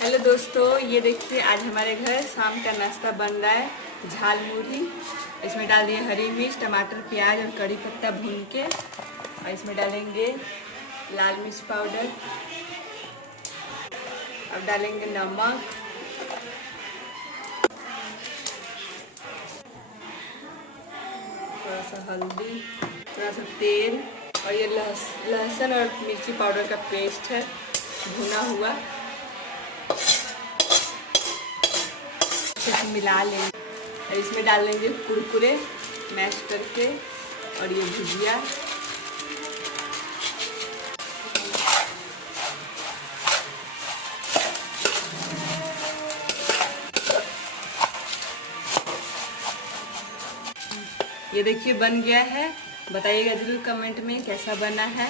Hello दोस्तों, ये देखिए आज हमारे घर शाम का नाश्ता बन रहा है। झाल मुरही। इसमें डाल दिए हरी मिर्च, टमाटर, प्याज और कड़ी पत्ता भून के, और इसमें डालेंगे लाल मिर्च पाउडर। अब डालेंगे नमक, थोड़ा सा हल्दी, थोड़ा सा तेल, और ये लहसुन और मिर्ची पाउडर का पेस्ट है भुना हुआ। अच्छे से मिला लेंगे और इसमें डाल लेंगे कुरकुरे मैश करके, और ये भुजिया। ये देखिए बन गया है। बताइएगा जरूर कमेंट में कैसा बना है।